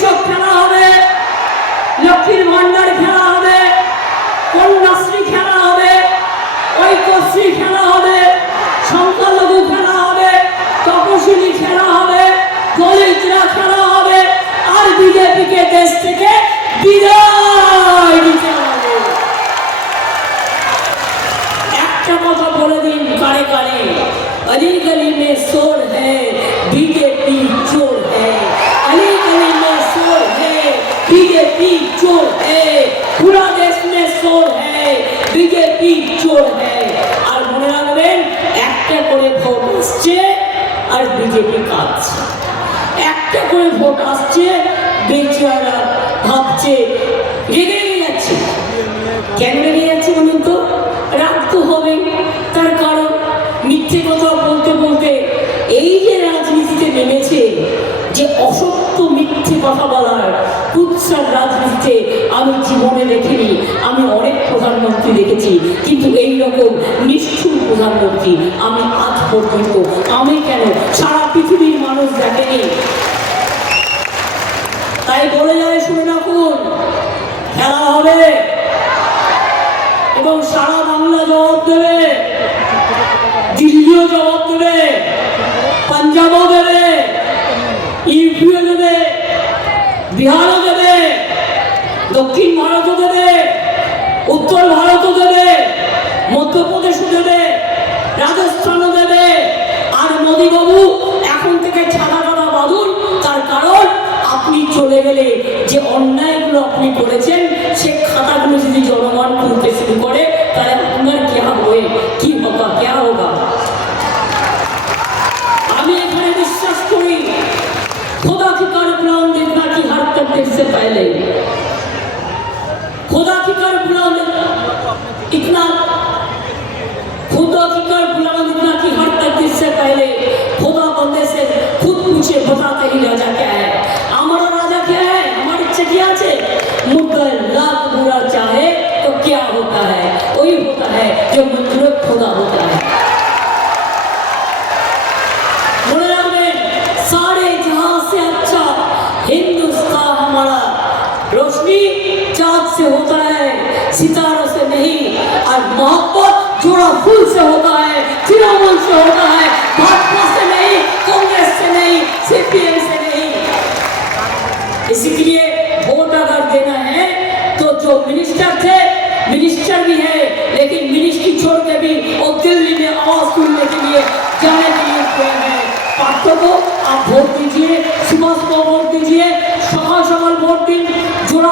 কৃষক খেলা হবে। লক্ষ্মীর ভান্ডার খেলা হবে। কন্যাশ্রী খেলা হবে। ঐক্যশ্রী খেলা হবে। সংখ্যালঘু খেলা হবে। তপশিলি খেলা হবে। দলিতরা খেলা হবে। আর বিজেপিকে দেশ থেকে বিদায় কথা বলে দিন কানে কানে। অলি মে সোর হ্যাঁ বিজেপি করে দেয় আর মনে রাখবেন, একটা করে ভোট আসছে আর বিজেপি কাঁদছে। একটা করে ভোট আসছে, বেচারা ভাবছে রেগে যাচ্ছে। কেন রেগে যাচ্ছে বলুন তো? রাগ তো হবে। তার কারণ মিথ্যে কথা বলতে বলতে এই যে রাজনীতিতে নেমেছে, যে অসত্য মিথ্যে কথা বলার কুৎসার রাজনীতিতে আমি জীবনে দেখিনি। আমি অনেক প্রধানমন্ত্রী দেখেছি, কিন্তু এই নিষ্ঠুর প্রধানমন্ত্রী আমি আজ পর্যন্ত আমি কেন সারা পৃথিবীর মানুষ দেখেনি? তাই বলে যায়, শুনে রাখুন, খেলা হবে এবং সারা বাংলা জবাব দেবে, দিল্লিও জবাব দেবে, পাঞ্জাবও দেবে, ইউপিও দেবে, বিহারও এখনও যদি জনগণ খুলতে শুরু করে তাহলে আপনার কি হবে? কি হবা? কে হবা? আমি এখানে বিশ্বাস করি খোদা কি কার প্রাণ দিন হাত করতে এসে পাইলে रोशनी चांद से होता है सितारों से नहीं और मोहब्बत जोड़ा फूल से होता है चिरामल से होता है भाजपा से नहीं कांग्रेस से नहीं सीपीएम से नहीं इसीलिए वोट अगर देना है तो जो मिनिस्टर थे मिनिस्टर भी है लेकिन मिनिस्ट्री छोड़ के भी वो दिल्ली में आवाज सुनने के लिए जाने के लिए गए हैं पाठकों आप वोट दीजिए सुभाष को वोट दीजिए सकाल अमल वोट दिन